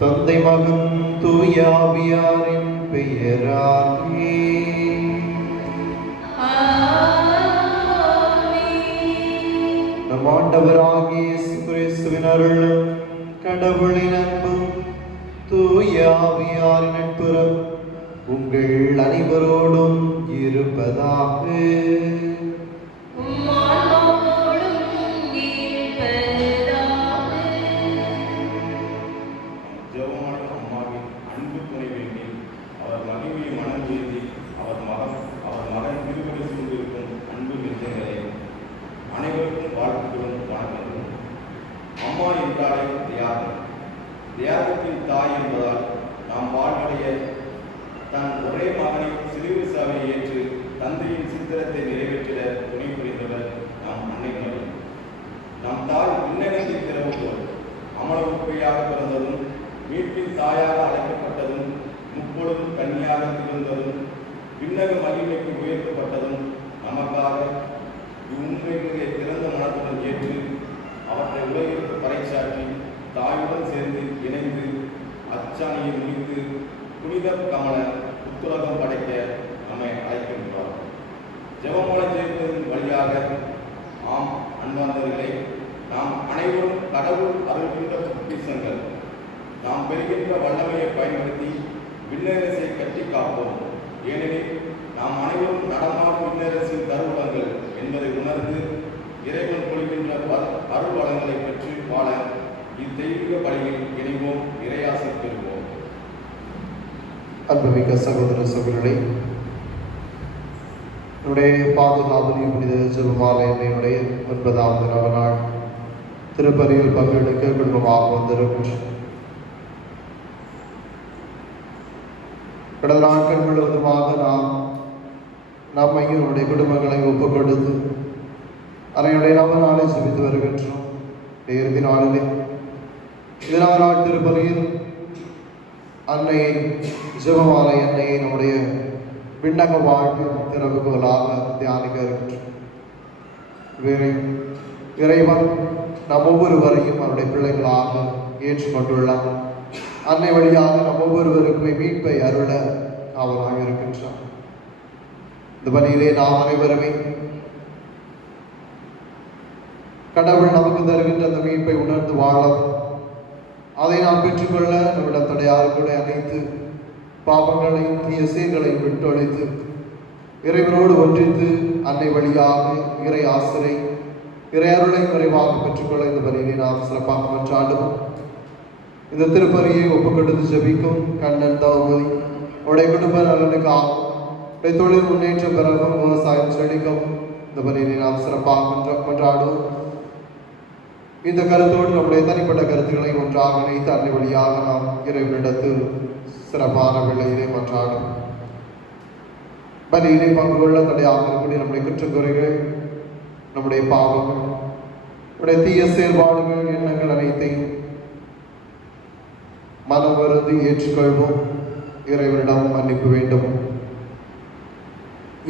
தந்தை மகன் தூய ஆவியாரின் பெயராலே நம் ஆண்டவராகிய இயேசு கிறிஸ்துவின் அருளும் கடவுளின் அன்பும் தூய ஆவியாரின் நட்புறவும் உங்கள் அனைவரோடும் இருப்பதாக. தியாகத்தின் தாய் என்பதால் நாம் வாழ்வுடைய தன் ஒரே மகனை சிலுவை சாவை ஏற்று தந்தையின் சித்திரத்தை நிறைவேற்றிட துணை புரிந்தவர் நாம் அன்னை மரி. நம் தாய் விண்ணகத்தை திறவுகோல் அமலவுப்பையாக பிறந்ததும் மீட்பின் தாயாக அழைக்கப்பட்டதும் முப்பொழுதும் கன்னியாக திகழ்ந்ததும் விண்ணக மகிமைக்கு உயர்த்தப்பட்டதும் நமக்காக இவ்வுண்மைகளை திறந்த மனத்துடன் ஏற்று அவற்றை உலகிற்கு பறைசாற்றி தாயுடன் சேர்ந்து இணைந்து அச்சாணியை முடித்து புனித கமல புத்துலகம் படைக்க நம்மை அழைக்கின்றார். ஜெபமூல ஜெயத்தின் வழியாக ஆம் அன்பார்ந்தவர்களே, நாம் அனைவரும் கடவுள் அருள்கின்ற பொக்கிஷங்கள். நாம் பெறுகின்ற வல்லமையை பயன்படுத்தி விண்ணரசை கட்டி காப்போம். ஏனெனில் நாம் அனைவரும் நடமாடும் விண்ணரசின் தருவளங்கள் என்பதை உணர்ந்து இறைவன் கொள்கின்ற அருள் வளங்களை பெற்று வாழ இத்தெய்வீக பணியில் இணைவோம், இறையாசை பெறுவோம். அன்புமிக்க சகோதர சகோதரர்களே, என்னுடைய பாதுகாவலின் புனித ஜெபமாலையினுடைய 9வது நவநாள் திருப்பலியில் பங்கெடுக்க குடும்பமாக வந்திருக்கின்றோம். கடந்த நாட்கள் முழுவதுமாக நாம் நம்மையும் நம்முடைய குடும்பங்களை ஒப்புக் கொடுத்து அன்னையுடைய நவநாளை ஜெபித்து வருகின்றோம். இறுதி நாளிலே இதனால் திருப்பலியில் அன்னையை ஜெபமாலை அன்னையை நம்முடைய விண்ணக வாழ்வின் திறவுகோலாக தியானிக்க இருக்கின்றோம். இறைவன் நம் ஒவ்வொருவரையும் அவருடைய பிள்ளைகளாக ஏற்றுக்கொண்டுள்ளார். அன்னை வழியாக நம் ஒவ்வொருவருக்குமே மீட்பை அருள அவராக இருக்கின்றார். இந்த பணியிலே நாம் அனைவருமே கடவுள் நமக்கு தருகின்ற அந்த மீட்பை உணர்ந்து வாழவும் அதை நாம் பெற்றுக்கொள்ள நம்மிடத்துடைய கூட அனைத்து பாவங்களையும் தீய செயல்களையும் விட்டொழித்து இறைவனோடு ஒன்றித்து அன்னை வழியாக இறை ஆசிரை இறை அருளை விரைவாக பெற்றுக்கொள்ள இந்த பணியை நாம் சிறப்பாக மன்றாடுவோம். இந்த திருப்பலியை ஒப்புக்கொடுத்து ஜெபிக்கும் கண்ணன் தவமதி உடைய குடும்ப நலனுக்காக உடைய தொழில் முன்னேற்றம் பெறவும் விவசாயம் செழிக்கவும் இந்த பணியை நாம் சிறப்பாக மன்றாடுவோம். இந்த கருத்தோடு நம்முடைய தனிப்பட்ட கருத்துக்களை ஒன்றாக இணைத்து அன்னை வழியாக நாம் இறைவனிடத்தில் சிறப்பான வேளையிலே மன்றாடும். பலியிலே பங்கு கொள்ள தடையாக இருக்கக்கூடிய நம்முடைய குற்றக்குறைகள், நம்முடைய பாவங்கள், நம்முடைய தீய செயல்பாடுகள், எண்ணங்கள் அனைத்தையும் மனம் வருந்தி ஏற்றுக்கொள்வோம். இறைவனிடம் மன்னிப்பு வேண்டும்.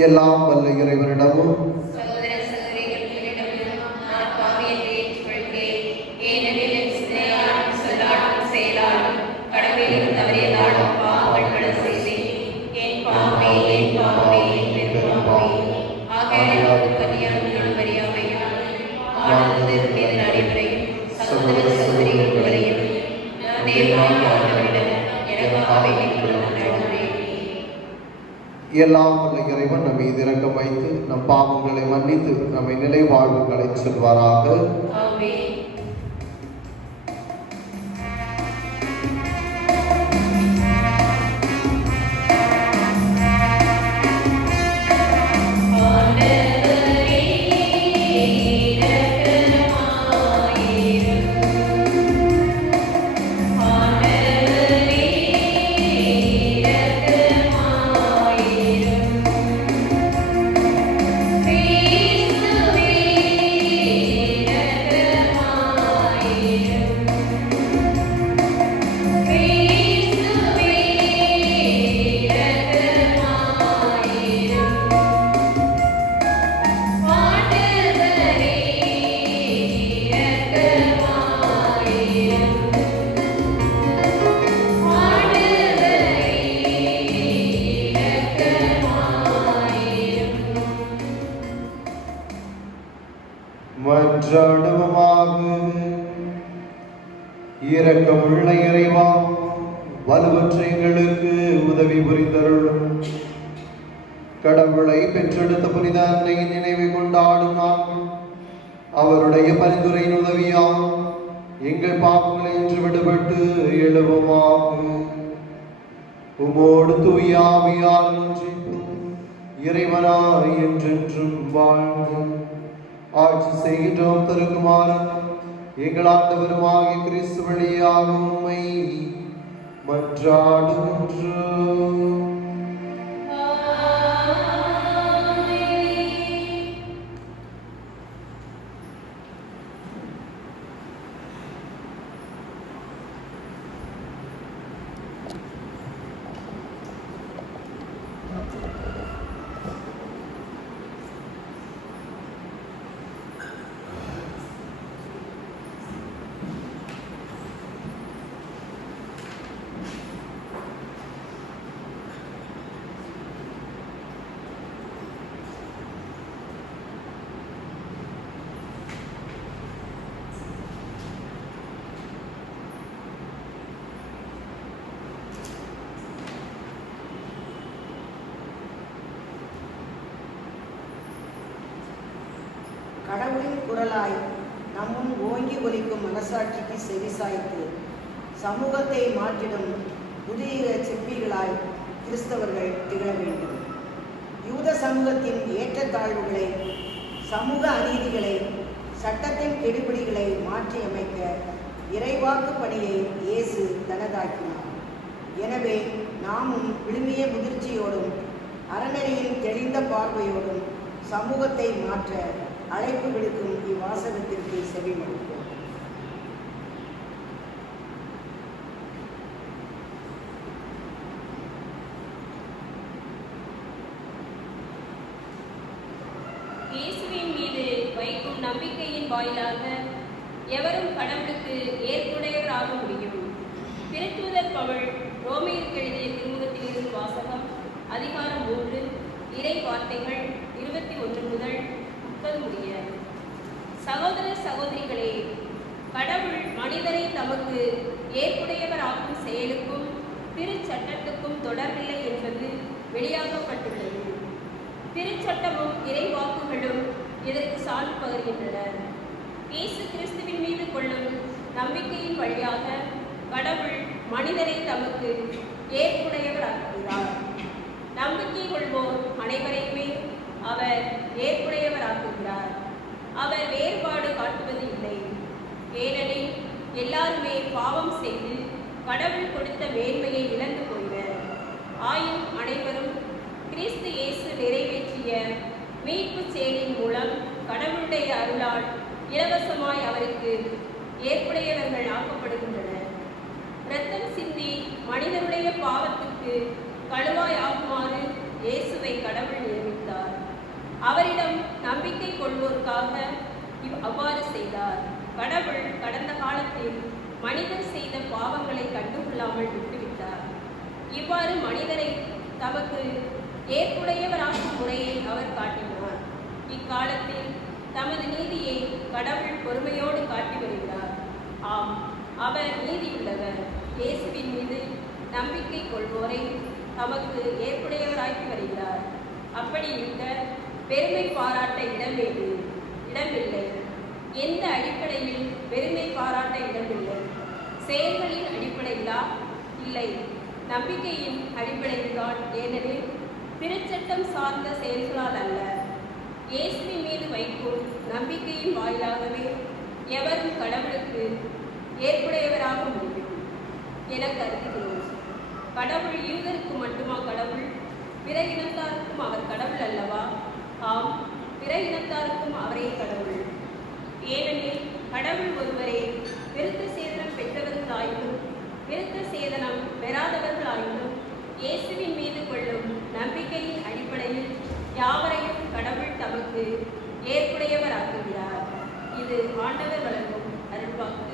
எல்லாம் வல்ல இறைவனிடமும் எல்லாம் வல்ல இறைவன் நம் மீது இரக்கம் வைத்து நம் பாவங்களை மன்னித்து நம்மை நிலை வாழ்வுகளை செல்வாராக. புரிந்தருளும். கடவுளை பெற்றெடுத்த புனித அன்னையின் நினைவை கொண்டாடும் நாங்கள் அவருடைய பரிந்துரையின் உதவியால் எங்கள் பாவங்களை என்று விடுபட்டு எழுவோமாக. உமோடு தூய ஆவியால் ஒன்றிப்போம் இறைவனாய் என்றென்றும் வாழ்ந்து ஆட்சி செய்கின்றோம் திருக்குமாரன் எங்கள் ஆண்டவருமாகிய கிறிஸ்து வழியாக உம்மை மன்றாடுகின்றோம். கடவுளின் குரலாய் நம்முன் ஓங்கி ஒலிக்கும் மனசாட்சிக்கு செவிசாய்த்து சமூகத்தை மாற்றிடும் புதிய சிற்பிகளாய் கிறிஸ்தவர்கள் திகழ வேண்டும். யூத சமூகத்தின் ஏற்றத்தாழ்வுகளை, சமூக அநீதிகளை, சட்டத்தின் கெடுபிடிகளை மாற்றியமைக்க இறைவாக்கு பணியை இயேசு தனதாக்கினார். எனவே நாமும் விழுமிய முதிர்ச்சியோடும் அறநெறியின் தெளிந்த பார்வையோடும் சமூகத்தை மாற்ற அழைப்பு விடுக்கும் இவ்வாசகத்திற்கு செவிமடுப்போம். இயேசுவின் மீது வைக்கும் நம்பிக்கையின் வாயிலாக எவரும் கடவுளுக்கு ஏற்புடையவராக முடியும். திருத்தூதர் பவுல் ரோமையருக்கு எழுதிய திருமுகத்திலிருந்து வாசகம். அதிகாரம் 3 இறை வார்த்தைகள் 21 முதல் 30 முடிய. சகோதர சகோதரிகளே, கடவுள் மனிதரை தமக்கு ஏற்புடையவராக்கும் செயலுக்கும் திருச்சட்டத்துக்கும் தொடர்பில்லை என்பது வெளியாக்கப்பட்டுள்ளது. திருச்சட்டமும் இறைவாக்குகளும் இதற்கு சான்று பகர்கின்றன. இயேசு கிறிஸ்துவின் மீது கொள்ளும் நம்பிக்கையின் வழியாக கடவுள் மனிதரை தமக்கு ஏற்புடையவராக்குகிறார். நம்பிக்கை கொள்வோர் அனைவரையுமே அவர் ஏற்புடையவராக்குகிறார். அவர் வேறுபாடு காட்டுவது இல்லை. ஏனெனில் எல்லாருமே பாவம் செய்து கடவுள் கொடுத்த மேன்மையை இழந்து போயினர். ஆயும் அனைவரும் கிறிஸ்து இயேசு நிறைவேற்றிய மீட்பு செயலின் மூலம் கடவுளுடைய அருளால் இலவசமாய் அவருக்கு ஏற்புடையவர்கள் ஆக்கப்படுகின்றனர். இரத்தம் சிந்தி மனிதனுடைய பாவத்துக்கு கழுவாய் ஆகுமாறு இயேசுவை கடவுள் நியமித்தார். அவரிடம் நம்பிக்கை கொள்வோருக்காக அவ்வாறு செய்தார். கடவுள் கடந்த காலத்தில் மனிதர் செய்த பாவங்களை கண்டுகொள்ளாமல் விட்டுவிட்டார். இவ்வாறு மனிதரை தமக்கு ஏற்புடையவராக்கும் முறையை அவர் காட்டினார். இக்காலத்தில் தமது நீதியை கடவுள் பொறுமையோடு காட்டி வருகிறார். ஆம், அவர் நீதியுள்ளவர். இயேசுவின் மீது நம்பிக்கை கொள்வோரை தமக்கு ஏற்புடையவராக்கி வருகிறார். அப்படி இருக்க பெருமை பாராட்ட இடமில்லை. எந்த அடிப்படையில் பெருமை பாராட்ட இடமில்லை? செயல்களின் அடிப்படையிலா? இல்லை, நம்பிக்கையின் அடிப்படையில்தான். ஏனெனில் திருச்சட்டம் சார்ந்த செயல்களால் அல்ல, இயேசுவின் மீது வைக்கும் நம்பிக்கையின் வாயிலாகவே எவரும் கடவுளுக்கு ஏற்புடையவராக முடியும் என கருதுகிறோம். கடவுள் யூதருக்கு மட்டுமா கடவுள்? பிற இனத்தாருக்கும் அவர் கடவுள் அல்லவா? ஆம், பிற இனத்தாருக்கும் அவரே கடவுள். ஏனெனில் கடவுள் ஒருவரே. விருத்த சேதனம் பெற்றவர்களாயினும் விருத்த சேதனம் பெறாதவர்களாயினும் இயேசுவின் மீது கொள்ளும் நம்பிக்கையின் அடிப்படையில் யாவரையும் கடவுள் தமக்கு ஏற்புடையவராக்குகிறார். இது ஆண்டவர் வழங்கும் அருள்வாக்கு.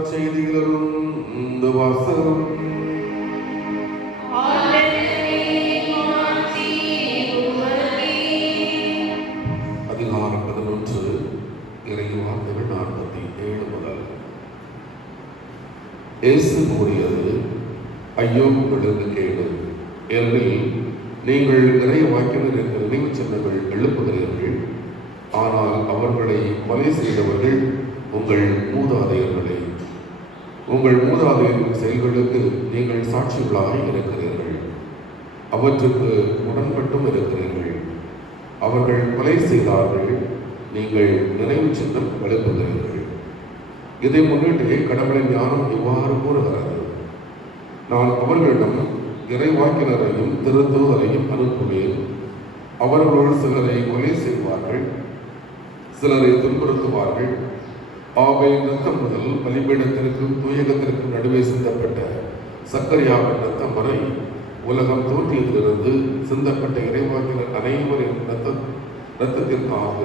நற்செய்தியிலிருந்து வாசகம். அதிகாரம் 11 இறைவார்த்தைகள் 47 முதல். இயேசு கூறியது, ஐயோ உங்களுக்கு கேடு, ஏனெனில் நீங்கள் இறை வாக்கினர் என்ற நினைவு சின்னங்கள் எழுப்புகிறீர்கள், ஆனால் அவர்களை கொலை செய்தவர்கள் உங்கள் மூதாதையர்களே. உங்கள் மூதாதையரின் செயல்களுக்கு நீங்கள் சாட்சிகளாக இருக்கிறீர்கள், அவற்றுக்கு உடன்பட்டும் இருக்கிறீர்கள். அவர்கள் கொலை செய்தார்கள், நீங்கள் நினைவு சின்னம் எழுப்புகிறீர்கள். இதை முன்னிட்டு கடவுளின் ஞானம் இவ்வாறு கூறுகிறது, நான் அவர்களிடம் இறைவாக்கினரையும் திருத்தூதரையும் அனுப்புவேன். அவர்களுள் சிலரை கொலை செய்வார்கள், சிலரை துன்புறுத்துவார்கள். ஆபேலின் ரத்தம் முதல் பலிபீடத்திற்கும் தூயகத்திற்கும் நடுவே சிந்தப்பட்ட சக்கரியாவின் ரத்தம் வரை உலகம் தோன்றியதிலிருந்து சிந்தப்பட்ட இறைவாக்கினர் அனைவரின் இரத்தத்திற்காக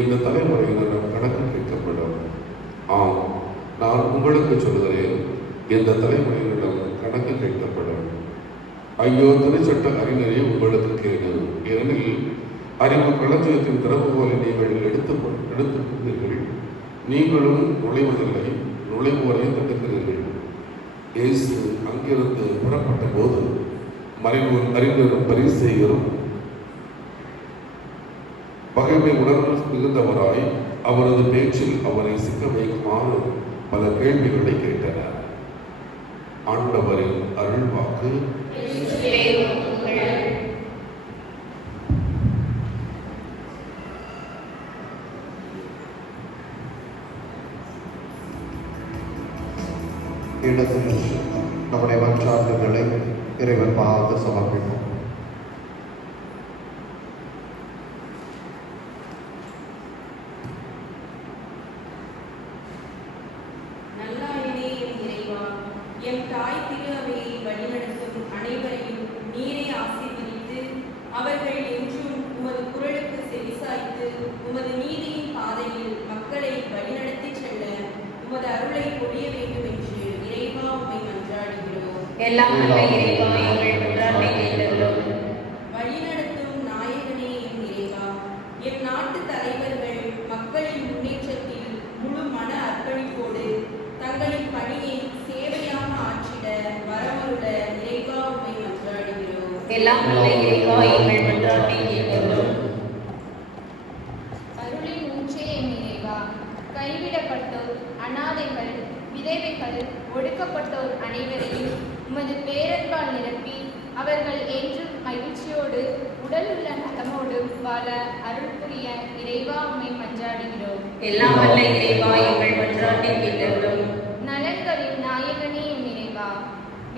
இந்த தலைமுறையினரிடம் கணக்கு கேட்கப்படும். ஆம், நான் உங்களுக்கு சொல்கிறேன், இந்த தலைமுறையினரிடம் கணக்கு கேட்கப்படும். ஐயோ திருச்சட்ட அறிஞரே உங்களுக்கு கேடு, ஏனெனில் அறிவு களஞ்சியத்தின் திறவுகோலை நீங்கள் எடுத்துக்கொண்டீர்கள், நீங்களும் நுழைவதில்லை, நுழைவோரையும் தடுக்கிறீர்கள். இயேசு அங்கிருந்து புறப்பட்ட போது மறைநூல் அறிஞரும் பரிசேயரும் பகைமை உணர்வு மிகுந்தவராய் அவரது பேச்சில் அவரை சிக்க வைக்குமாறு பல கேள்விகளை கேட்டனர். ஆண்டவரின் அருள்வாக்கு. இடத்தில் நம்முடைய மன்றாட்டுகளை இறைவன் பார்த்து சமர்ப்பிப்போம். நல்லாயினே என் இறைவா, எம் தாய் திரு அவையை வழிநடத்தும் அனைவரையும் நீரே ஆசீர்வதித்து, அவர்கள் என்றும் உமது குரலுக்கு செவிசாய்த்து உமது நீதியின் பாதையில் மக்களை வழிநடத்தி செல்ல உமது அருளை பொழிய வேண்டும் என்று இறைவா உம்மை மன்றாடுகிறோம். எல்லாம் வல்ல இறைவா, எங்கள் மன்றாட்டை கேட்டருளும். வழிநடத்தும் நாயகனே என் இறைவா, எம் நாட்டு தலைவர்கள் மக்களின் முன்னேற்றத்தில் முழு மன அர்ப்பணிப்போடு தங்களின் பணியை சேவையாக ஆற்றிட வரமருள இறைவா உம்மை மன்றாடுகிறோம். எல்லாம் வல்ல இறைவா, எங்கள் மன்றாட்டை கேட்டருளும். அருளின் ஊற்றே என் இறைவா, கைவிடப்பட்டோர், அனாதைகள், விதவைகள், ஒடுக்கப்பட்டோர் அனைவரையும் உமது பேரன்பால் நிரப்பி அவர்கள் என்றும் மகிழ்ச்சியோடு உடல் உள்ள நலமோடு வாழ அருள் புரிய இறைவா உம்மை மன்றாடுகிறோம். எல்லாம் வல்ல இறைவா, எங்கள் மன்றாட்டை கேட்டருளும். நலன்களின் நாயகனே என் இறைவா,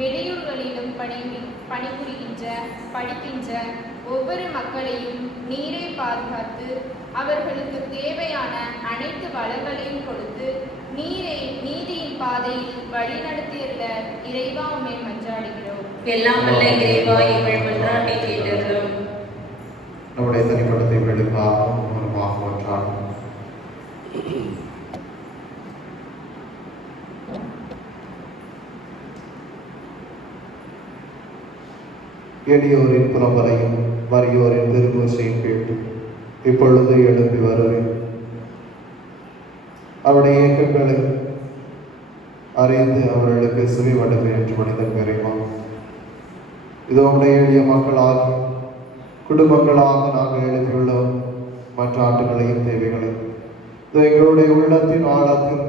வெளியூர்களிலும் பணிபுரிகின்ற படிக்கின்ற ஒவ்வொரு மக்களையும் நீரே பாதுகாத்து அவர்களுக்கு தேவையான அனைத்து வளங்களையும் கொடுத்து நீரே நீதியின் பாதையில் வழிநடத்தியுள்ள இறைவா உம்மை மன்றாடுகிறோம். எல்லாம் வல்ல இறைவா, எங்கள் மன்றாட்டை கேட்டருளும். நம்முடைய தனிப்பட்ட தேவைகளுக்காக ஒவ்வொருமாக மன்றாடும். எளியோரின் புலம்பலையும் வறியோரின் திருமூசையும் கேட்டு இப்பொழுது எழுப்பி வருவேன். அவருடைய இயக்கங்களை அறிந்து அவர்களுக்கு செவிமடுவேன் என்று மனிதன் விரைவான். இது உடைய எளிய மக்களாகி குடும்பங்களாக நாங்கள் எழுதியுள்ளோம் மற்ற ஆட்டுகளையும் தேவைகளையும் இது எங்களுடைய உள்ளத்தின் ஆழத்தில்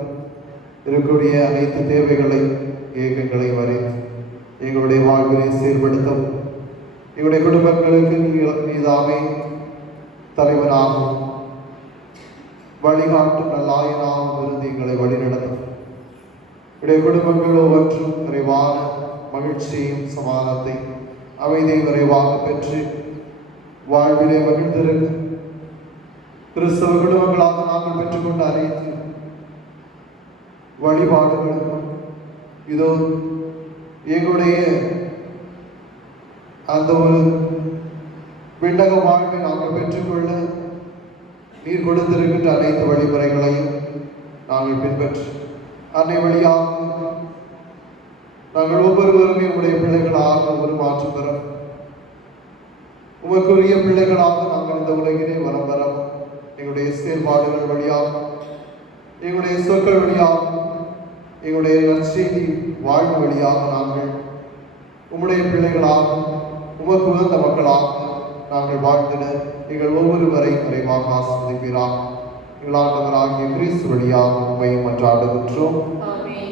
இருக்கக்கூடிய அனைத்து தேவைகளையும் இயக்கங்களையும் அறிந்து எங்களுடைய வாழ்வினை சீர்படுத்தவும் எங்களுடைய குடும்பங்களுக்கு நீதாமே தலைவனாகவும் வழிகாட்டும் நல்லாயனாகவும் இருந்து எங்களை வழிநடத்தும். என்னுடைய குடும்பங்கள் ஒவ்வொன்றும் விரைவான மகிழ்ச்சியையும் சமாதானத்தை அமைதியை விரைவாக பெற்று வாழ்விலே மகிழ்ந்திருக்கும் கிறிஸ்தவ குடும்பங்களாக நாங்கள் பெற்றுக்கொண்ட அனைத்து வழிபாடுகளுக்கும் இதோ எங்களுடைய அந்த ஒரு விண்ணக வாழ்வை நாங்கள் பெற்றுக்கொள்ள நீர் கொடுத்திருக்கின்ற அனைத்து வழிமுறைகளையும் நாங்கள் பின்பற்றி அன்னை வழியாக நாங்கள் ஒவ்வொருவருமே உடைய பிள்ளைகளாக ஒரு மாற்றம் பெற உமக்குரிய பிள்ளைகளாக நாங்கள் இந்த உலகிலே வரம் பெற எங்களுடைய செயல்பாடுகள் வழியாக எங்களுடைய சொற்கள் வழியாக எங்களுடைய நற்செய்தி வாழ்வு வழியாக நாங்கள் உம்முடைய பிள்ளைகளாக உமக்கு உகந்த மக்களாக நாங்கள் வாழ்ந்திட எங்கள் ஒவ்வொருவரை நிறைவாக ஆசிர்வதிப்பீராக. எங்கள் ஆண்டவராகிய கிறிஸ்து வழியாக உம்மை மன்றாடுகின்றோம். ஆமென்.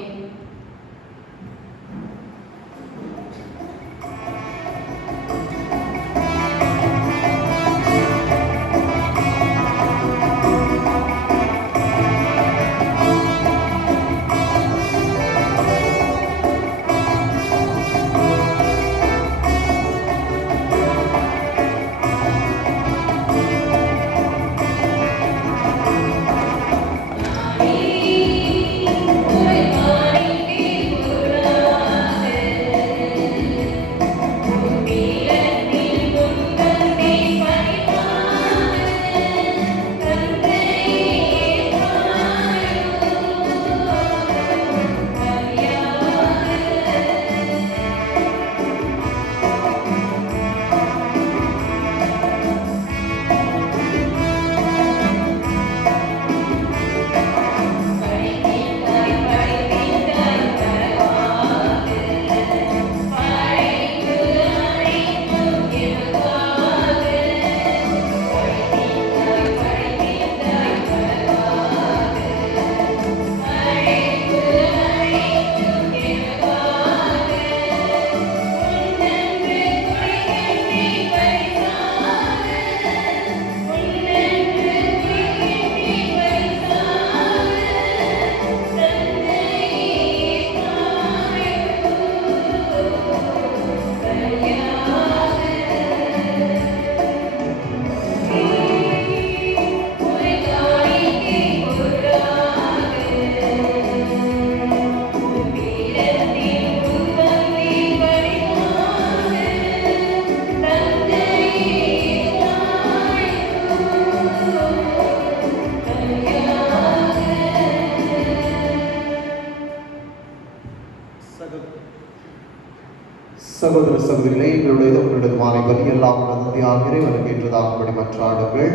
சகோதர சகோதரிகளே, எங்களுடைய உங்களுடைய மாலை வரி எல்லாம் தந்தையாக இறைவனுக்கு ஏற்றதாகும்படி மன்றாடுங்கள்.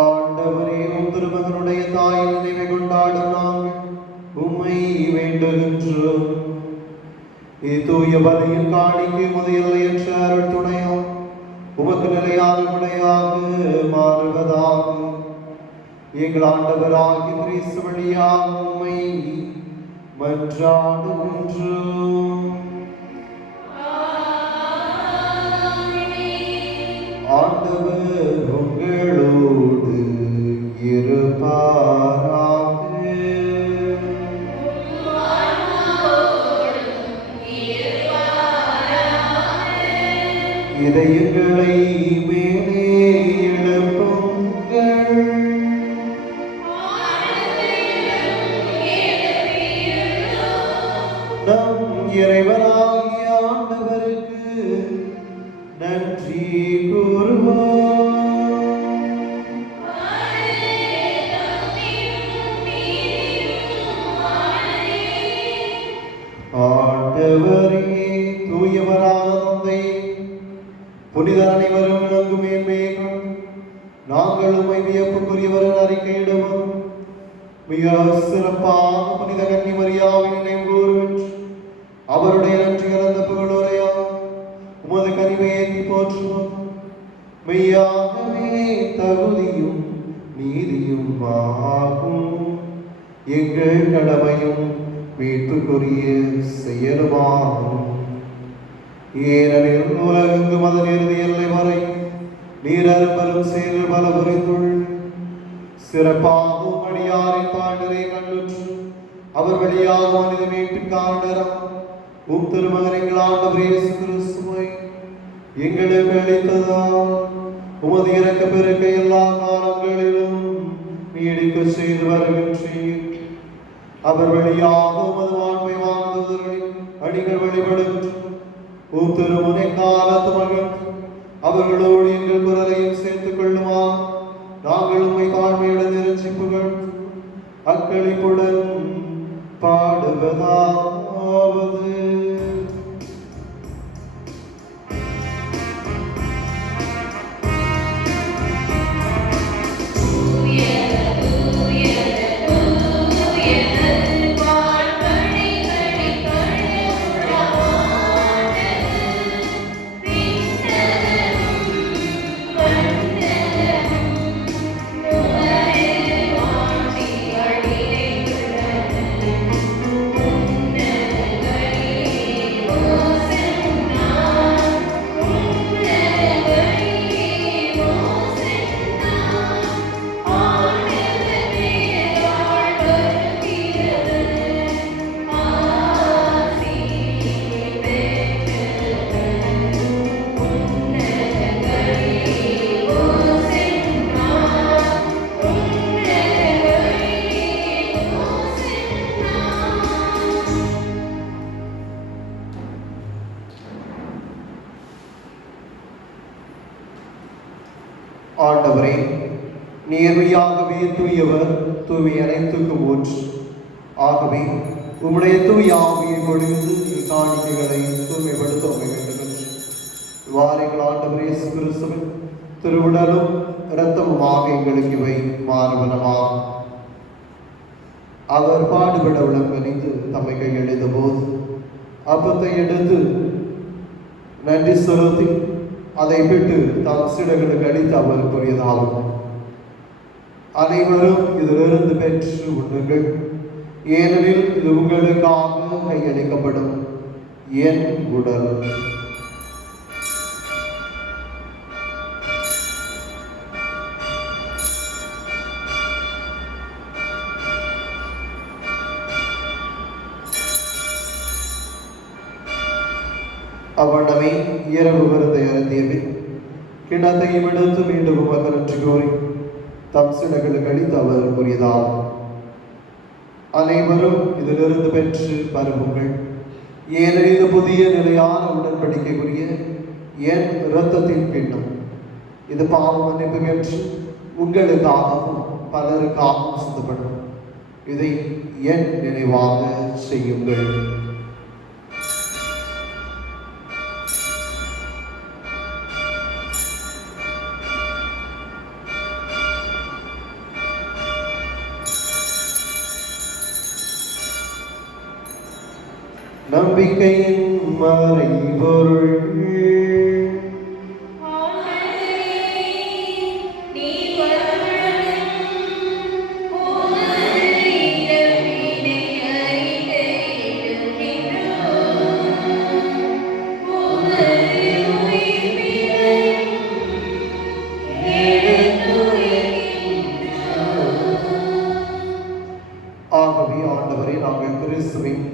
ஆண்டவரே, உம் திருமகனுடைய தாயின் நினைவை கொண்டாடும் நாங்கள் உம்மை வேண்டுகின்றோம். தூய பலியின் காணிக்கை முதலியற்ற அருள் துணையாம் உமக்கு நிலையான விடையாக மாறுவதாக எங்கள் ஆண்டவராகிய கிறிஸ்து வழியாக உம்மை மன்றாடுகின்றோம். ஆண்டவர் உங்களோடு இருப்பாராக. இதயங்களை மேலே எழுப்புங்கள். நம் இறைவனாகிய ஆண்டவருக்கு நன்றி கூறுவோம். ஆண்டவரே, தூயவரான தந்தை, புனிதர் அனைவரும் விளங்கும் மேன்மைகள் நாங்கள் உம்மை வியப்புக்குரியவர்கள் அறிக்கையிடுவோம். மிக சிறப்பாக புனித கன்னி மரியாவின் நினைவு கூறுகின்ற அவருடைய நன்றி கலந்த புகழுரையா உமது கனிவை ஏற்றி போற்றுவோம். மெய்யாகவே தகுதியும் நீதியும் ஆகும் எங்கள் கடமையும் மீட்புக்குரிய செயலுமாகும். ஏனெனில் உலகெங்கும் அதன் இறுதி எல்லை வரை நீர் அரும்பெரும் செயல்கள் பல புரிந்துள் சிறப்பாகவும் அடியாரின் பாடலை கண்டுற்று அவர் வழியாக மனித மீட்பிற்காரராம் உம் திருமகன் எங்கள் ஆண்டவர் இயேசு கிறிஸ்துவை எங்களுக்கு அளித்ததால் உமது இரக்க பெருக்கை எல்லா காலங்களிலும் நீடிக்க செய்து வருகின்றீர். அவர் வழியாக உமது வாழ்வை வாழ்ந்தவர்களின் அடிகள் வழிபடுகின்றோம். திருமுனை காலத்து மகிழ்ந்து அவர்களோடு எங்கள் குரலையும் சேர்த்துக் கொள்ளுமா நாங்கள் உண்மை தாழ்மையுடன் இறைச்சி புகழ்ந்து அக்களிப்புடன் பாடுவதாவது. ஆண்டவரே, நேர்மையாகவே தூயவர், தூய்மை அனைத்துக்கும் ஊற்று. ஆகவே உம்முடைய தூய ஆவியை பொழிந்து காணிக்கைகளை தூய்மைப்படுத்த உண்மை வேண்டுகின்றோம். வாருங்கள் ஆண்டவர் இயேசு கிறிஸ்துவின் திருவுடலும் இரத்தமுமாக எங்களுக்கு இவை மாறுவனமாகும். அவர் பாடுபட உளங்கணிந்து தம்மை கையெழுந்த போது அப்பத்தை எடுத்து நன்றி செலுத்தி அதை விட்டு தம் சீடர்களுக்கு அளித்து அவர் கூறியதாகும். அனைவரும் இதிலிருந்து பெற்று உண்ணுங்கள், ஏனெனில் இது உங்களுக்காக கையளிக்கப்படும் என் உடல். அவ்வண்ணமே இரவு விருந்தை அருந்தியபின் கிண்ணத்தையும் எடுத்து மீண்டும் உமக்கு நன்றி கூறி தம் சீடர்களுக்கு அளித்து அவர் கூறியதாகும். அனைவரும் இதிலிருந்து பெற்று பருகுங்கள், ஏனெனில் இது புதிய நிலையான உடன்படிக்கைக்குரிய என் இரத்தத்தின் கிண்ணம். இது பாவ மன்னிப்புக்கென்று உங்களுக்காகவும் பலருக்காகவும் சிந்தப்படும். இதை என் நினைவாக செய்யுங்கள். நம்பிக்கையின் மறைபொருள்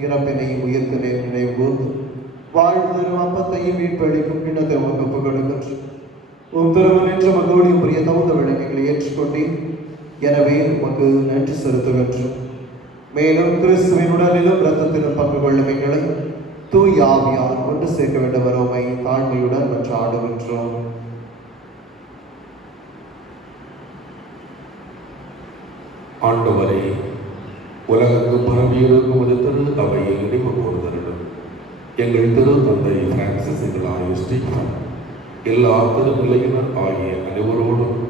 இறப்பினையும் உயிர்ப்பினை நினைவுகூர்ந்து வாழ்வதற்கு அப்பத்தையும் மீட்பளிக்கும் கிண்ணத்தை உமக்கு ஒப்புக்கொடுக்கின்றோம். உம் திருமணற்ற மகோடியும் புரிய தகுந்த விளக்கங்களை ஏற்றுக்கொண்டேன், எனவே உமக்கு நன்றி செலுத்துகின்றோம். மேலும் கிறிஸ்துவின் உடலிலும் இரத்தத்திலும் பங்கு கொள்ளும் எங்களை தூய் ஆவியார் ஒன்று சேர்க்க வேண்டும் வருமை தாழ்மையுடன் மன்றாடுகின்றோம். ஆண்டவரே, உலகக்கு பரவியிருக்கும் ஒரு திரு அவையை நினைவு கூர்ந்தருளும். எங்கள் திரு தந்தை பிரான்சிஸ் எங்களாய் ஸ்டீஃபன் எல்லா திருநிலையினர் ஆகிய அனைவரோடும்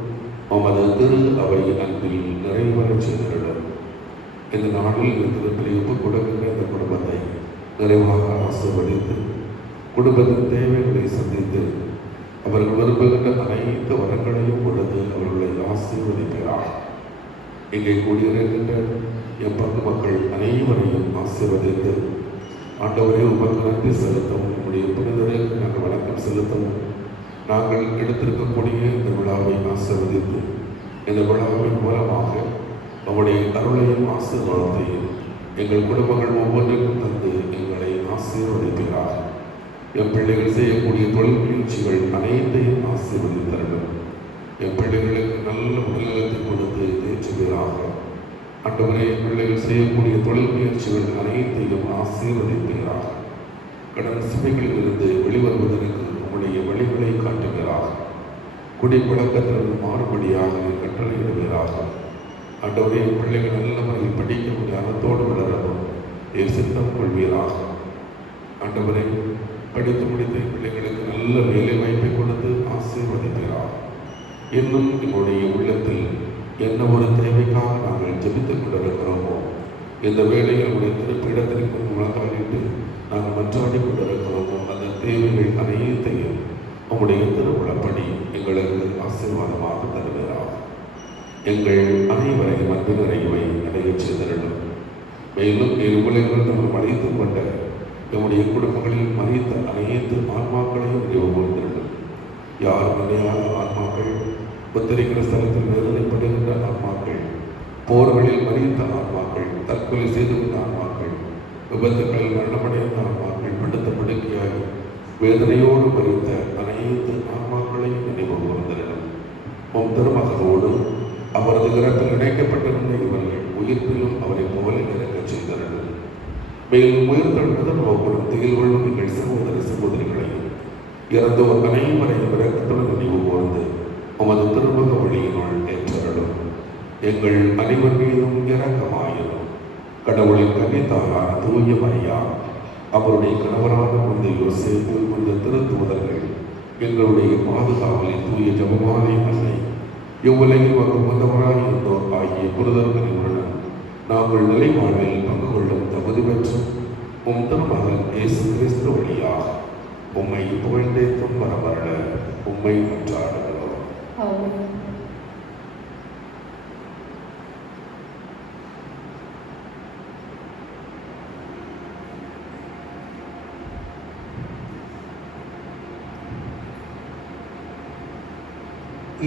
உமது திரு அவை அன்பில் நிறைவரச் செய்தருளும். இந்த நாளில் திருப்பலி ஒப்புக் கொடுக்கின்ற இந்த குடும்பத்தை நிறைவாக ஆசீர்வதித்து குடும்பத்தின் தேவைகளை சந்தித்து அவர்கள் விரும்புகின்ற அனைத்து வரங்களையும் கொடுத்து அவர்களை ஆசீர்வதிக்கிறார். இங்கே கூடியிருக்கின்ற எப்பங்கு மக்கள் அனைவரையும் ஆசீர்வதித்து ஆண்டவரே உமக்கு நன்றி செலுத்தவும் உங்களுடைய புனிதருக்கு நாங்கள் வணக்கம் செலுத்தவும் நாங்கள் எடுத்திருக்கக்கூடிய இந்த விழாவை ஆசீர்வதித்து இந்த விழாவின் மூலமாக அவருடைய அருளையும் ஆசீர்வாதத்தையும் எங்கள் குடும்பங்கள் ஒவ்வொன்றுக்கும் தந்து எங்களை ஆசீர்வதிக்கிறார். என் பிள்ளைகள் செய்யக்கூடிய தொழில் முயற்சிகள் அனைத்தையும் ஆசீர்வதித்தார்கள். என் பிள்ளைகளுக்கு நல்ல உடல்நலத்தை கொடுத்து ஏற்றுகிறாக. ஆண்டவரே, பிள்ளைகள் செய்யக்கூடிய தொழில் முயற்சிகள் அனைத்தையும் ஆசீர்வதிக்கிறார். கடன் சுமைகளிலிருந்து வெளிவருவதற்கு உம்முடைய வழிகளை காட்டுகிறார். குடிப்பழக்கத்திலிருந்து மாறுபடியாக கட்டளையிடுகிறார். ஆண்டவரே, பிள்ளைகள் நல்ல முறையில் படிக்க ஞானத்தோடு வளரவும் சித்தம் கொள்வீராக. ஆண்டவரை, படித்து முடித்த பிள்ளைகளுக்கு நல்ல வேலை வாய்ப்பை கொடுத்து ஆசீர்வதிக்கிறார். இன்னும் எங்களுடைய உள்ளத்தில் என்ன ஒரு தேவைக்காக நாங்கள் ஜெபித்துக் கொண்டிருக்கிறோமோ, இந்த வேளையில் உடைய திருப்பிடத்திற்கு முழங்காலிட்டு நாங்கள் மன்றாடி கொண்டிருக்கிறோமோ, அந்த தேவைகள் அனைத்தையும் உங்களுடைய திருவிழப்படி எங்களுக்கு ஆசீர்வாதமாக தருகிறார். எங்கள் அனைவரையும் அன்பு நிறைவை நிறைய செய்திருடும். மேலும் உலகில் நாம் அழைத்துக் கொண்ட நம்முடைய குடும்பங்களில் மறித்த அனைத்து ஆன்மாக்களையும் நினைவுகூர்ந்திருடும். யார் நிலையான ஆன்மாக்கள், புத்தரிக்கிற ஸ்தலத்தில் வேதனைப்படுகின்ற ஆன்மாக்கள், போர்களில் மறித்த ஆன்மாக்கள், தற்கொலை செய்து கொண்ட ஆன்மாக்கள், விபத்துக்களில் மரணமடைந்த ஆன்மாக்கள், படுத்த படுக்கையாகி வேதனையோடு மறித்த அனைத்து ஆன்மாக்களையும் நினைவுகூர்ந்திருடும். உம் திருமகனோடு அவரது இறப்பில் இணைக்கப்பட்டிருந்த இவர்கள் உயிர்ப்பிலும் அவரை போல இறக்கச் செய்தனர். மேலும் உயிர்த்தெழுந்ததும் நோக்குடன் கொள்ளும் எங்கள் சகோதர சகோதரிகளையும் இறந்தோர் அனைவரையும் இறக்கத்துடன் நினைவு கூர்ந்து உமது திருமுக வழியினுள் ஏற்றருளும். எங்கள் அனைவர் மீதும் இரக்கமாயிரும். கடவுளின் கன்னித்தாயான தூய மரியா, அவருடைய கணவரான புனித யோசேப்பு, புனித திருத்தூதர்கள், எங்களுடைய பாதுகாவலின் தூய ஜெபமாலை அன்னை, இவ்வுலகில் வரும் வந்தவராக இருந்தோர் ஆகிய புரிதல்களினுடன் நாங்கள் நிலை வாழ்வில் பங்கு கொள்ளும் தகுதி பெற்று உம் திருமகன் இயேசு கிறிஸ்து வழியாக உம்மை புகழ்ந்தேத்தும் வரவர உம்மை மன்றாடுகிறோம்.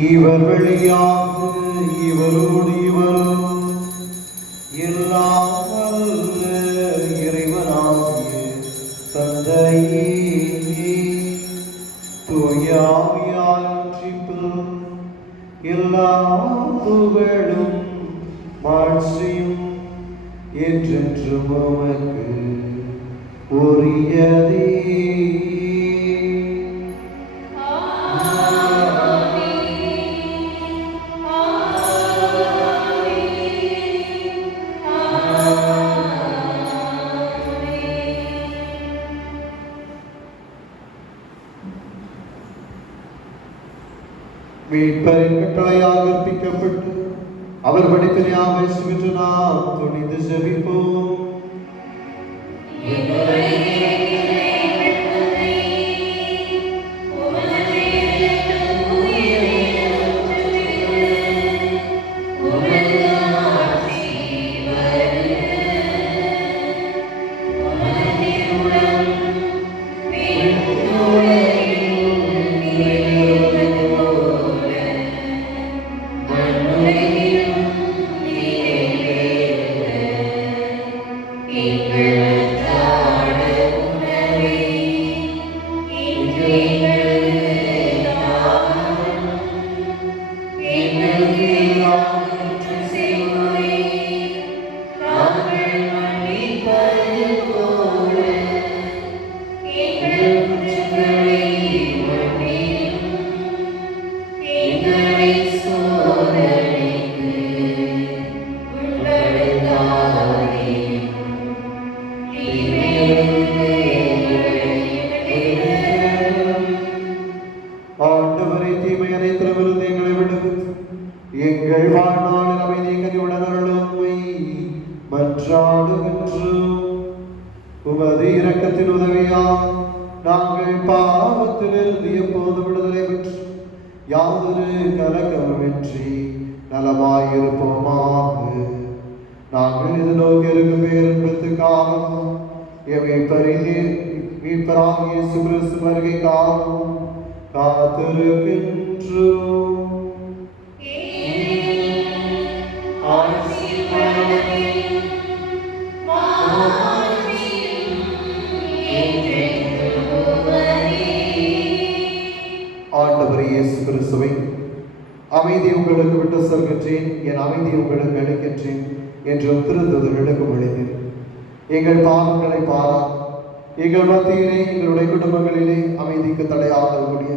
இவர் வழியாக இவரோடு இவரும் எல்லாம் வல்ல இறைவனாகிய தந்தையே, தூய ஆவியால் ஒன்றிப்பும் எல்லா புகழும் மாட்சியும் என்றென்றும் உமக்கு உரியதே. மீட்பரின் கட்டளையால் கற்பிக்கப்பட்டு அவர் படித்த ஞாபகம் என்று நாம் துணிந்து ஜெபிப்போம். ஆண்டவரை தீமை அனைத்திலிருந்து எங்களை விடுவித்து எங்கள் வாழ்நாளில் அமைதியை கனிவுடன் அருளுமை மன்றாடுகின்றோம். உமது இரக்கத்தின் உதவியால் நாங்கள் பாவத்திலிருந்து எப்போது விடுதலை பெற்று யாதொரு கலக்கமின்றி நலமாயிருப்போமாக. நாங்கள் இது நோக்கி இருக்கும் பேரின்பத்துக்காக மீட்பராகிய இயேசு கிறிஸ்து வருகைக்காகவும் காத்திருக்கின்றோம். ஆண்டவர் இயேசு கிறிஸ்துவை, அமைதி உங்களுக்கு விட்டு செல்கின்றேன், என் அமைதி உங்களுக்கு அளிக்கின்றேன் என்று திருத்தூதர்களுக்கு மொழிந்தீர். எங்கள் பாவங்களை பாரா எங்கள் மத்தியிலே எங்களுடைய குடும்பங்களிலே அமைதிக்கு தடையாகக்கூடிய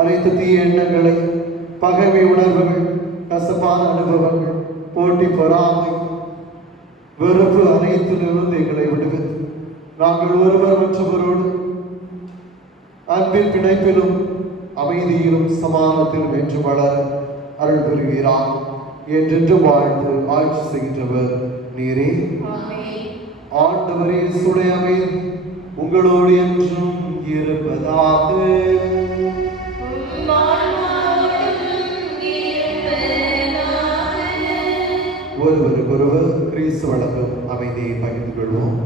அனைத்து தீய எண்ணங்களை, பகைமை உணர்வுகள், கசப்பான அனுபவங்கள், போட்டி பொறாமை, வெறுப்பு அனைத்திலிருந்து எங்களை விடுவித்து நாங்கள் ஒருவர் மற்றவரோடு அன்பின் பிணைப்பிலும் அமைதியிலும் சமாதானத்திலும் என்று வளர அருள் பெறுகிறார். என்றென்று வாழ்ந்து ஆட்சி செய்கின்றவர் நீரே. ஆண்டவரே, இயேசுவுடைய அமைதி உங்களோடு என்றும் இருப்பதாக. ஒருவருக்கொருவர் கிறிஸ்து வழங்கும் அமைதியை பகிர்ந்து கொள்வோம்.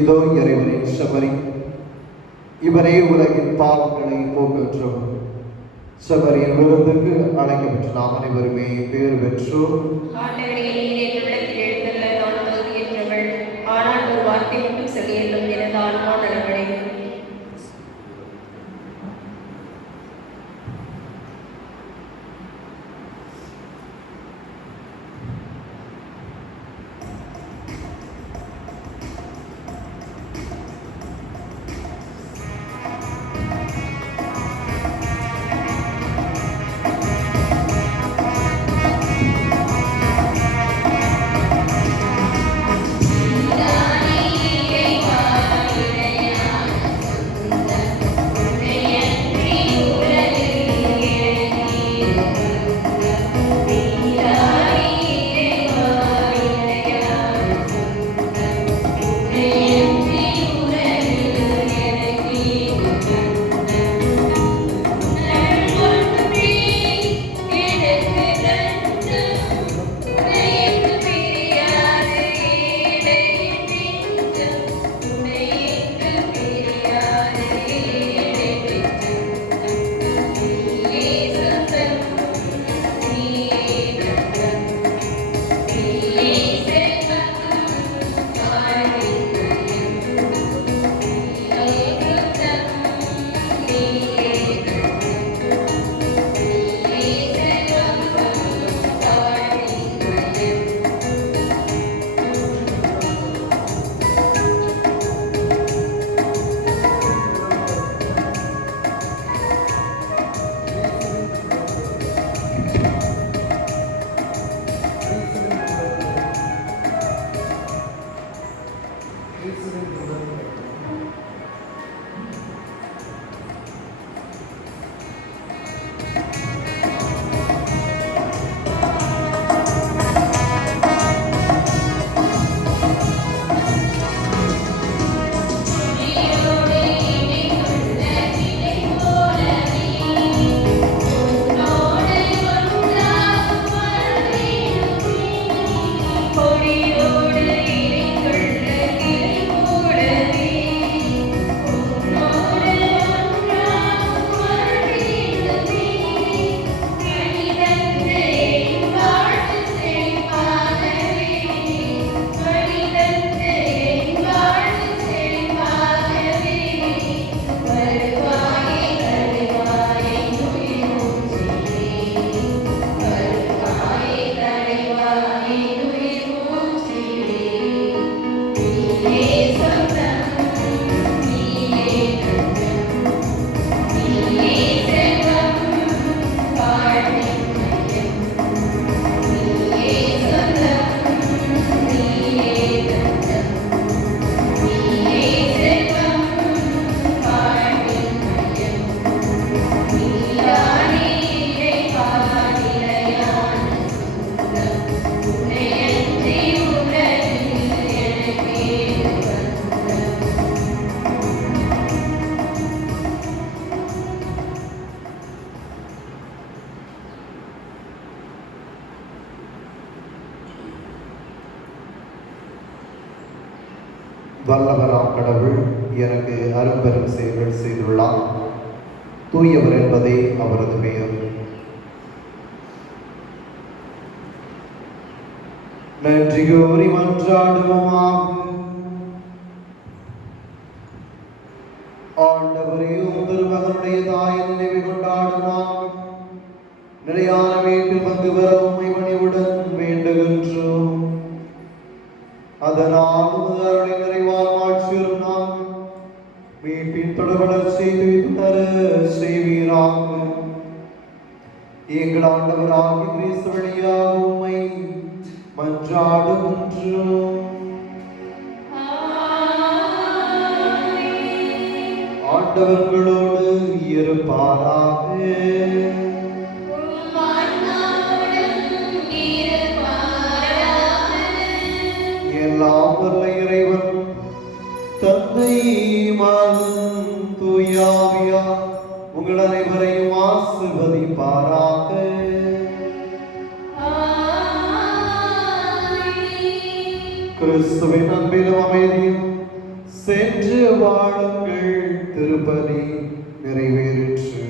இதோ இறைவனின் செம்மறி, இவரே உலகின் பாவங்களை போக்குகின்றோம். செம்மறியின் விருந்துக்கு அழைக்கப்பட்ட நாம் அனைவருமே பேறு பெற்றோம். ஆனால் ஒரு வார்த்தை மட்டும் சொல்லியிருந்தோம், எனது ஆன்மா நலமடையும். கடவுள் எனக்கு அரும்பெரும் செயல்கள் செய்துள்ளார். தூயவர் என்பதே அவரது பெயர். நன்றி கூறி மன்றாடுவோமாக. ஆண்டவரையும் திருமகனுடைய தாயின் நினைவு கொண்டாடுவோம். நிலையான வீட்டில் வந்து வர உம்மை பணிவுடன் வேண்டுகின்றோம். அதனால் உமது நிறைவால் ஆட்சியரும் நாம் மீட்பின் தொடர்படர் செய்து தர செய்வீராக. எங்கள் ஆண்டவராகிய கிறிஸ்து வழியாக உம்மை மன்றாடுகின்றோம். ஆண்டவர்களோடு இருப்பாராக. எல்லாம் வல்ல இறைவன் தந்தை மகன் தூய ஆவியார் உங்கள் அனைவரையும் ஆசீர்வதிப்பாராக. கிறிஸ்துவின் அன்பிலும் அமைதியும் சென்று வாழுங்கள். திருப்பலி நிறைவேறிற்று.